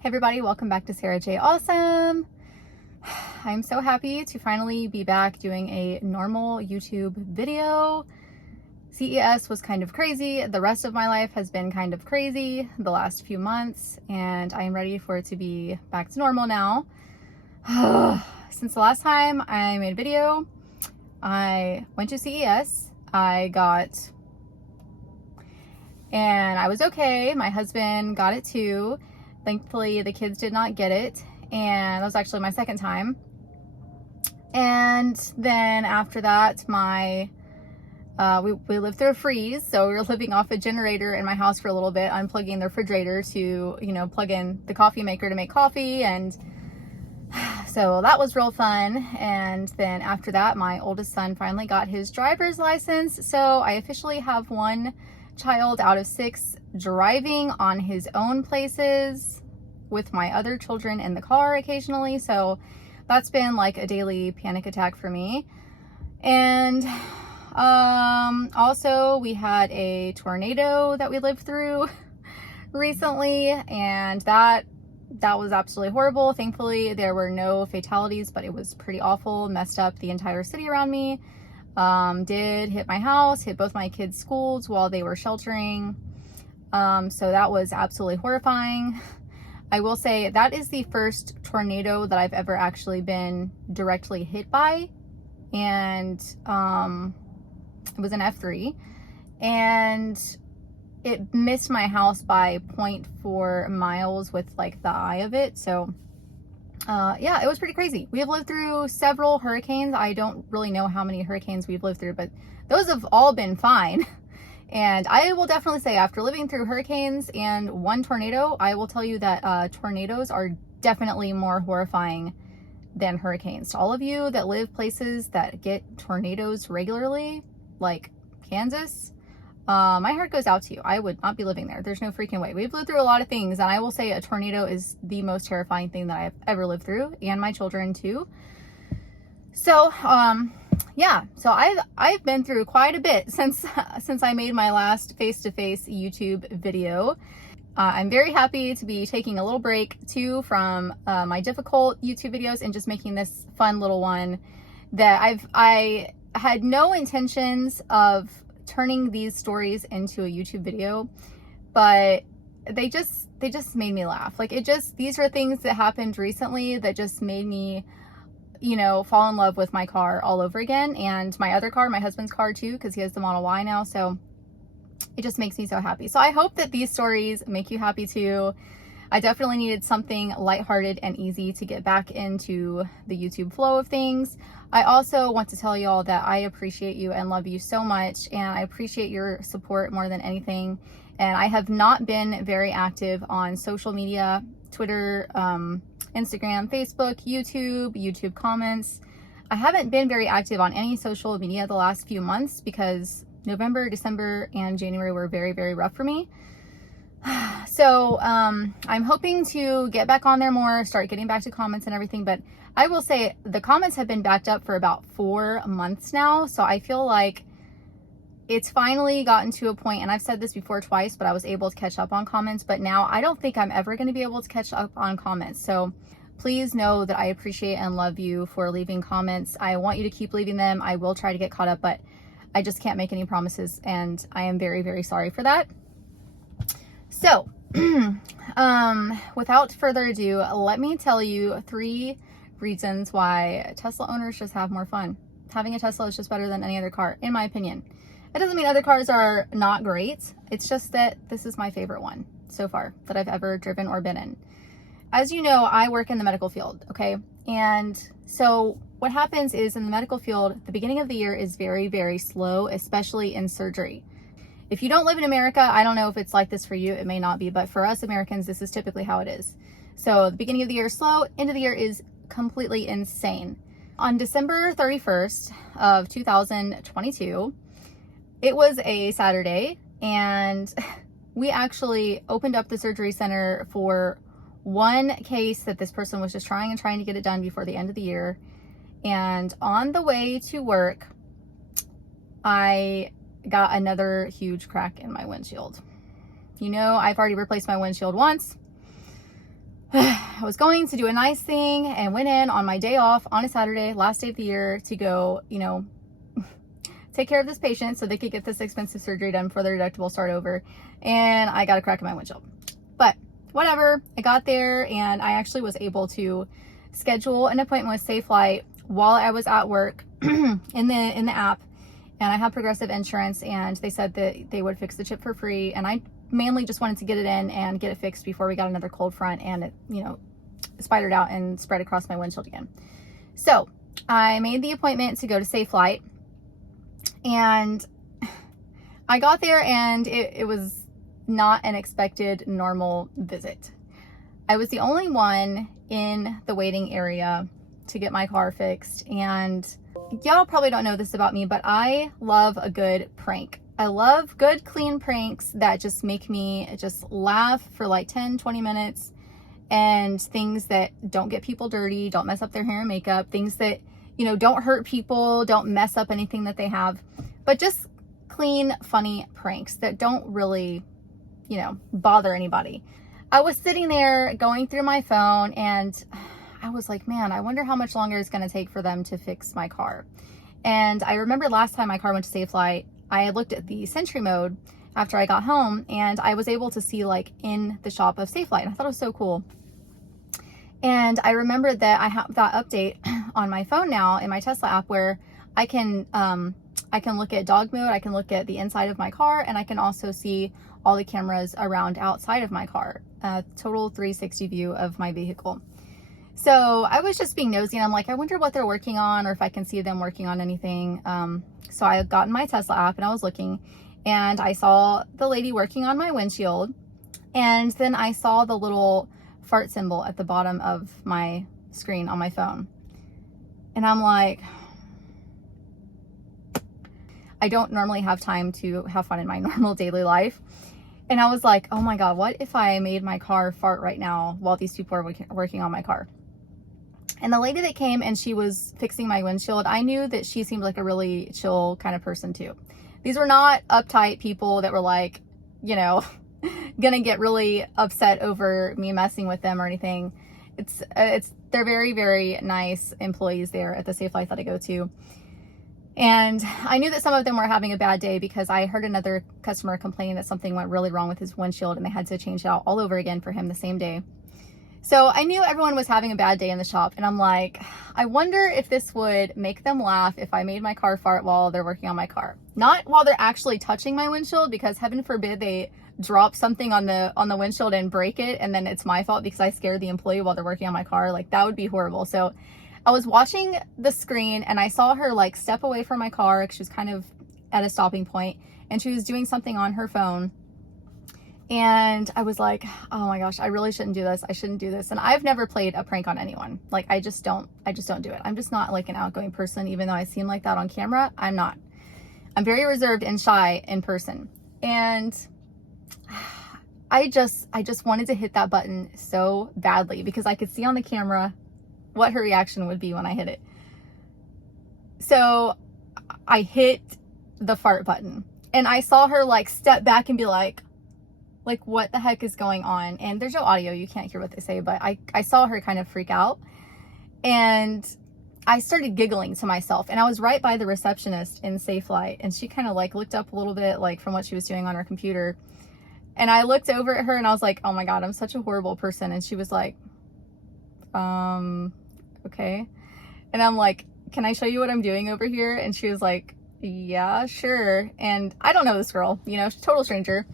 Hey everybody, welcome back to Sarah J. Awesome. I'm so happy to finally be back doing a normal YouTube video. CES was kind of crazy. The rest of my life has been kind of crazy the last few months, and I am ready for it to be back to normal now. Since the last time I made a video, I went to CES. And I was okay. My husband got it too. Thankfully, the kids did not get it, and that was actually my second time. And then after that, we lived through a freeze, so we were living off a generator in my house for a little bit, unplugging the refrigerator to, plug in the coffee maker to make coffee, and so that was real fun. And then after that, my oldest son finally got his driver's license, so I officially have one child out of 6 driving on his own places with my other children in the car occasionally. So that's been like a daily panic attack for me. And also we had a tornado that we lived through recently, and that was absolutely horrible. Thankfully there were no fatalities, but it was pretty awful. Messed up the entire city around me. Did hit my house, hit both my kids' schools while they were sheltering. So that was absolutely horrifying. I will say that is the first tornado that I've ever actually been directly hit by. And, it was an F3, and it missed my house by 0.4 miles with like the eye of it. So yeah, it was pretty crazy. We have lived through several hurricanes. I don't really know how many hurricanes we've lived through, but those have all been fine. And I will definitely say, after living through hurricanes and one tornado, I will tell you that tornadoes are definitely more horrifying than hurricanes. To all of you that live places that get tornadoes regularly, like Kansas, my heart goes out to you. I would not be living there. There's no freaking way. We've lived through a lot of things, and I will say a tornado is the most terrifying thing that I've ever lived through, and my children too. So, yeah, so I've been through quite a bit since I made my last face-to-face YouTube video. I'm very happy to be taking a little break too from my difficult YouTube videos and just making this fun little one that I had no intentions of turning these stories into a YouTube video, but they just made me laugh. Like, these are things that happened recently that just made me, fall in love with my car all over again, and my other car, my husband's car too, because he has the Model Y now. So it just makes me so happy. So I hope that these stories make you happy too. I definitely needed something lighthearted and easy to get back into the YouTube flow of things. I also want to tell you all that I appreciate you and love you so much, and I appreciate your support more than anything. And I have not been very active on social media, Twitter, Instagram, Facebook, YouTube comments. I haven't been very active on any social media the last few months because November, December, and January were very, very rough for me. So I'm hoping to get back on there more, start getting back to comments and everything. But I will say the comments have been backed up for about 4 months now. So I feel like it's finally gotten to a point, and I've said this before twice, but I was able to catch up on comments. But now I don't think I'm ever going to be able to catch up on comments. So please know that I appreciate and love you for leaving comments. I want you to keep leaving them. I will try to get caught up, but I just can't make any promises, and I am very, very sorry for that. So, without further ado, let me tell you 3 reasons why Tesla owners just have more fun. Having a Tesla is just better than any other car, in my opinion. It doesn't mean other cars are not great. It's just that this is my favorite one so far that I've ever driven or been in. As you know, I work in the medical field, okay? And so what happens is, in the medical field, the beginning of the year is very, very slow, especially in surgery. If you don't live in America, I don't know if it's like this for you. It may not be, but for us Americans, this is typically how it is. So the beginning of the year is slow, end of the year is completely insane. On December 31st of 2022, it was a Saturday, and we actually opened up the surgery center for one case that this person was just trying to get it done before the end of the year. And on the way to work, I got another huge crack in my windshield. I've already replaced my windshield once. I was going to do a nice thing and went in on my day off on a Saturday, last day of the year, to go, you know, take care of this patient so they could get this expensive surgery done before their deductible start over. And I got a crack in my windshield. But whatever, I got there and I actually was able to schedule an appointment with Safelite while I was at work in the app. And I have Progressive insurance, and they said that they would fix the chip for free. And I mainly just wanted to get it in and get it fixed before we got another cold front and it, you know, spidered out and spread across my windshield again. So I made the appointment to go to Safelite, and I got there and it was not an expected normal visit. I was the only one in the waiting area to get my car fixed. And y'all probably don't know this about me, but I love a good prank. I love good, clean pranks that just make me just laugh for like 10, 20 minutes, and things that don't get people dirty, don't mess up their hair and makeup, things that, you know, don't hurt people, don't mess up anything that they have, but just clean, funny pranks that don't really, you know, bother anybody. I was sitting there going through my phone and I was like, man, I wonder how much longer it's going to take for them to fix my car. And I remember last time my car went to Safelite, I had looked at the Sentry mode after I got home, and I was able to see like in the shop of Safelite, and I thought it was so cool. And I remembered that I have that update on my phone now in my Tesla app where I can look at dog mode, I can look at the inside of my car, and I can also see all the cameras around outside of my car, total 360 view of my vehicle. So I was just being nosy, and I'm like, I wonder what they're working on, or if I can see them working on anything. So I got in my Tesla app and I was looking, and I saw the lady working on my windshield. And then I saw the little fart symbol at the bottom of my screen on my phone. And I'm like, I don't normally have time to have fun in my normal daily life. And I was like, oh my God, what if I made my car fart right now while these people are working on my car? And the lady that came and she was fixing my windshield, I knew that she seemed like a really chill kind of person too. These were not uptight people that were like, you know, gonna get really upset over me messing with them or anything. They're very, very nice employees there at the Safelite that I go to. And I knew that some of them were having a bad day because I heard another customer complaining that something went really wrong with his windshield and they had to change it out all over again for him the same day. So I knew everyone was having a bad day in the shop, and I'm like, I wonder if this would make them laugh if I made my car fart while they're working on my car. Not while they're actually touching my windshield, because heaven forbid they drop something on the windshield and break it, and then it's my fault because I scared the employee while they're working on my car. Like, that would be horrible. So I was watching the screen and I saw her like step away from my car. She was kind of at a stopping point and she was doing something on her phone. And I was like, oh my gosh, I really shouldn't do this. I shouldn't do this. And I've never played a prank on anyone. Like, I just don't do it. I'm just not like an outgoing person, even though I seem like that on camera. I'm not. I'm very reserved and shy in person. And I just wanted to hit that button so badly because I could see on the camera what her reaction would be when I hit it. So I hit the fart button and I saw her like step back and be like, what the heck is going on? And there's no audio, you can't hear what they say, but I saw her kind of freak out, and I started giggling to myself. And I was right by the receptionist in Safelite, and she kind of like looked up a little bit like from what she was doing on her computer, and I looked over at her and I was like, oh my God, I'm such a horrible person. And she was like, okay. And I'm like, can I show you what I'm doing over here? And she was like, yeah, sure. And I don't know this girl, you know, she's a total stranger.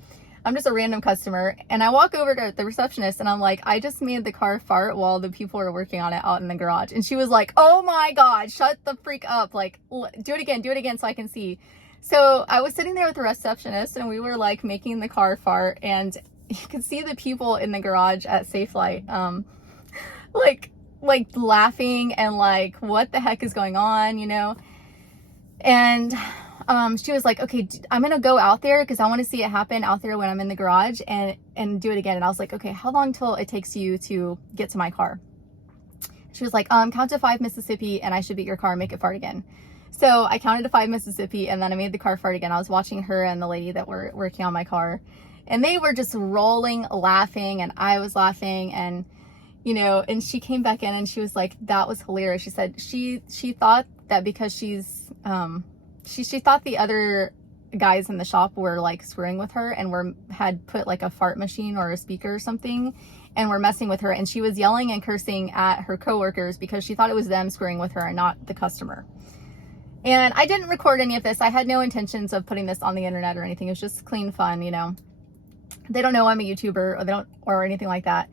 I'm just a random customer. And I walk over to the receptionist and I'm like, I just made the car fart while the people are working on it out in the garage. And she was like, oh my God, shut the freak up. Like, do it again so I can see. So I was sitting there with the receptionist and we were like making the car fart, and you could see the people in the garage at Safelite, like laughing and like, what the heck is going on, you know? And she was like, okay, I'm gonna go out there because I want to see it happen out there when I'm in the garage and do it again. And I was like, okay, how long till it takes you to get to my car? She was like, count to 5 Mississippi and I should beat your car and make it fart again. So I counted to 5 Mississippi and then I made the car fart again. I was watching her and the lady that were working on my car, and they were just rolling laughing and I was laughing. And you know, and she came back in and she was like, that was hilarious. She said she thought that because she's, she thought the other guys in the shop were like screwing with her and had put like a fart machine or a speaker or something and were messing with her, and she was yelling and cursing at her coworkers because she thought it was them screwing with her and not the customer. And I didn't record any of this. I had no intentions of putting this on the internet or anything. It was just clean fun, you know. They don't know I'm a YouTuber or anything like that.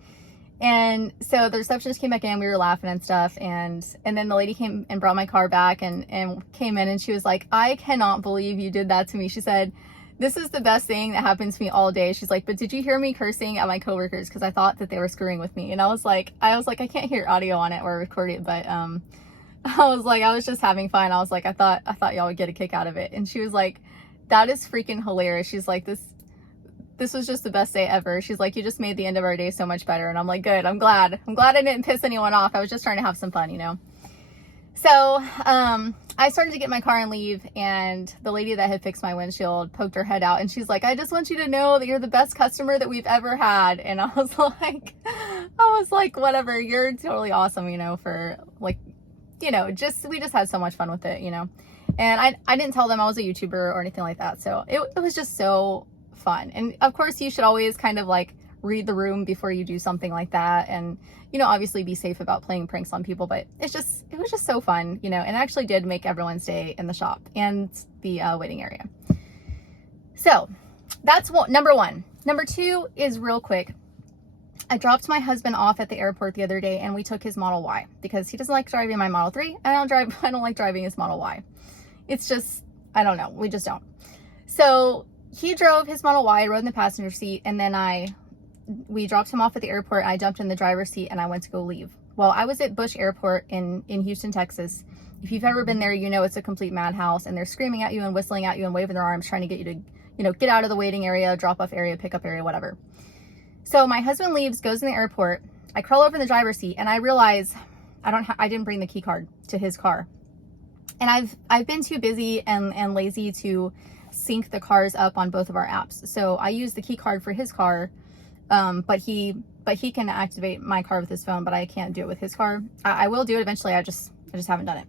And so the receptionist came back in, we were laughing and stuff, and then the lady came and brought my car back and came in, and she was like, I cannot believe you did that to me. She said, this is the best thing that happens to me all day. She's like, but did you hear me cursing at my coworkers because I thought that they were screwing with me? And I was like, I can't hear audio on it or record it, but I was just having fun. I was like, I thought y'all would get a kick out of it. And she was like, that is freaking hilarious. She's like, this was just the best day ever. She's like, you just made the end of our day so much better. And I'm like, good. I'm glad I didn't piss anyone off. I was just trying to have some fun, you know? So, I started to get in my car and leave, and the lady that had fixed my windshield poked her head out, and she's like, I just want you to know that you're the best customer that we've ever had. And I was like, whatever, you're totally awesome, you know, for like, you know, we just had so much fun with it, you know? And I didn't tell them I was a YouTuber or anything like that. So it was just so fun. And of course you should always kind of like read the room before you do something like that, and you know, obviously be safe about playing pranks on people, but it was just so fun, you know, and actually did make everyone's day in the shop and the waiting area. So that's number one. Number two is real quick. I dropped my husband off at the airport the other day, and we took his Model Y because he doesn't like driving my Model 3, and I don't like driving his Model Y. It's just, I don't know, we just don't. So he drove his Model Y, I rode in the passenger seat, and then we dropped him off at the airport. I jumped in the driver's seat and I went to go leave. Well, I was at Bush Airport in Houston, Texas. If you've ever been there, you know it's a complete madhouse, and they're screaming at you and whistling at you and waving their arms, trying to get you to, you know, get out of the waiting area, drop off area, pick up area, whatever. So my husband leaves, goes in the airport. I crawl over in the driver's seat and I realize I didn't bring the key card to his car. And I've been too busy and lazy to sync the cars up on both of our apps. So I use the key card for his car. But he can activate my car with his phone, but I can't do it with his car. I will do it eventually. I just haven't done it.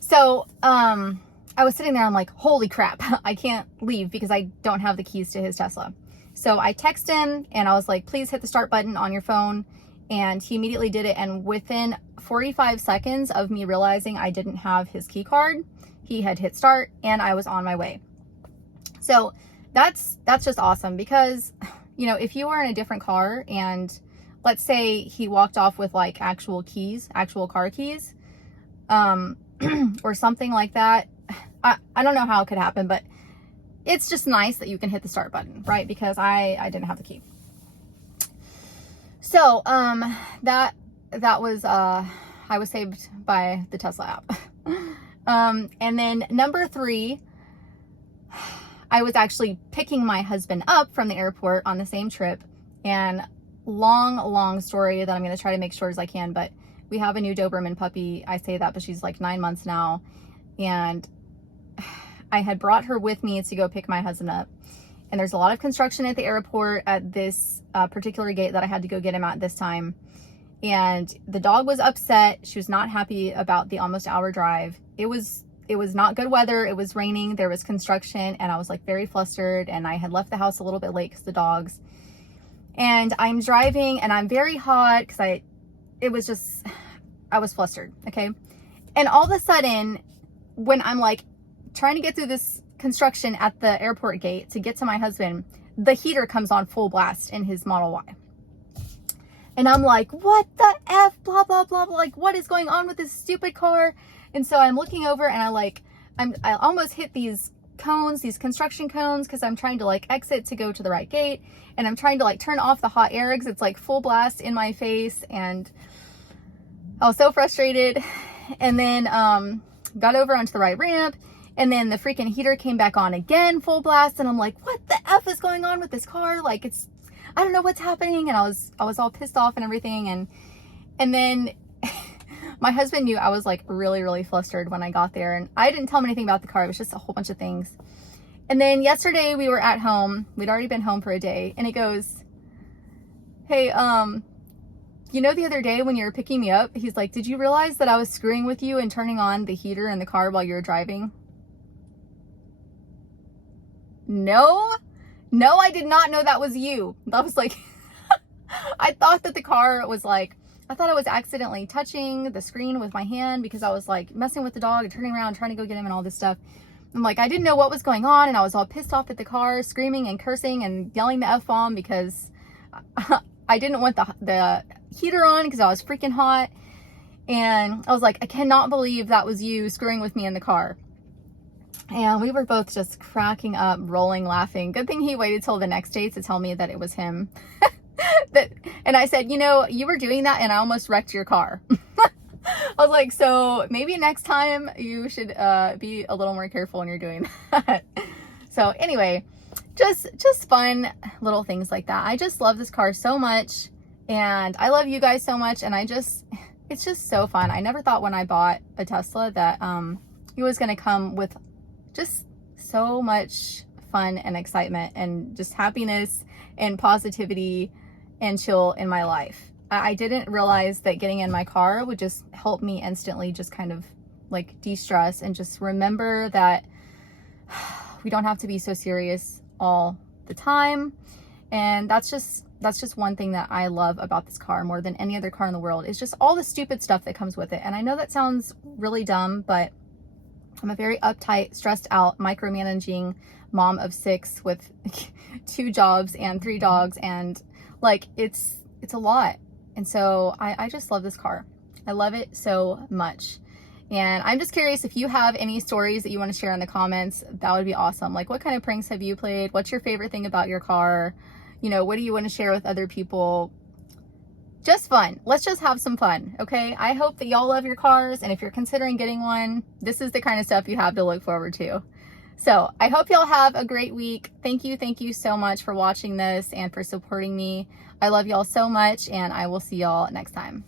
So, I was sitting there, I'm like, holy crap, I can't leave because I don't have the keys to his Tesla. So I text him and I was like, please hit the start button on your phone. And he immediately did it. And within 45 seconds of me realizing I didn't have his key card, he had hit start and I was on my way. So that's just awesome because, you know, if you were in a different car and let's say he walked off with like actual car keys, or something like that, I don't know how it could happen, but it's just nice that you can hit the start button, right? Because I didn't have the key. So, that was, I was saved by the Tesla app. And then number 3, I was actually picking my husband up from the airport on the same trip, and long story that I'm going to try to make short as I can, but we have a new Doberman puppy. I say that, but she's like 9 months now. And I had brought her with me to go pick my husband up. And there's a lot of construction at the airport at this particular gate that I had to go get him at this time. And the dog was upset. She was not happy about the almost hour drive. It was not good weather. It was raining. There was construction, and I was like very flustered, and I had left the house a little bit late because the dogs. And I'm driving and I'm very hot because I was flustered. Okay. And all of a sudden, when I'm like trying to get through this construction at the airport gate to get to my husband, the heater comes on full blast in his Model Y. And I'm like, what the F, blah, blah, blah, blah. Like, what is going on with this stupid car? And so I'm looking over and I almost hit these cones, these construction cones, because I'm trying to like exit to go to the right gate. And I'm trying to like turn off the hot air because it's like full blast in my face. And I was so frustrated. And then got over onto the right ramp. And then the freaking heater came back on again, full blast. And I'm like, what the F is going on with this car? Like, I don't know what's happening. And I was all pissed off and everything. And then my husband knew I was like really flustered when I got there, and I didn't tell him anything about the car. It was just a whole bunch of things. And then yesterday we were at home. We'd already been home for a day, and he goes, hey, you know, the other day when you were picking me up, he's like, did you realize that I was screwing with you and turning on the heater in the car while you were driving? No, I did not know that was you. That was like, I thought that the car was like, I thought I was accidentally touching the screen with my hand because I was like messing with the dog and turning around, trying to go get him and all this stuff. I'm like, I didn't know what was going on. And I was all pissed off at the car, screaming and cursing and yelling the F-bomb because I didn't want the heater on because I was freaking hot. And I was like, I cannot believe that was you screwing with me in the car. And we were both just cracking up, rolling, laughing. Good thing he waited till the next day to tell me that it was him. And I said, you know, you were doing that and I almost wrecked your car. I was like, so maybe next time you should be a little more careful when you're doing that. So anyway, just fun little things like that. I just love this car so much, and I love you guys so much, and it's just so fun. I never thought when I bought a Tesla that it was going to come with just so much fun and excitement and just happiness and positivity and chill in my life. I didn't realize that getting in my car would just help me instantly just kind of like de-stress and just remember that we don't have to be so serious all the time. And that's just one thing that I love about this car more than any other car in the world. It's just all the stupid stuff that comes with it. And I know that sounds really dumb, but I'm a very uptight, stressed out, micromanaging mom of 6 with 2 jobs and 3 dogs, and like it's a lot. And so I just love this car. I love it so much. And I'm just curious if you have any stories that you want to share in the comments. That would be awesome. Like, what kind of pranks have you played? What's your favorite thing about your car? You know, what do you want to share with other people? Just fun. Let's just have some fun, okay? I hope that y'all love your cars, and if you're considering getting one, this is the kind of stuff you have to look forward to. So I hope y'all have a great week. Thank you so much for watching this and for supporting me. I love y'all so much, and I will see y'all next time.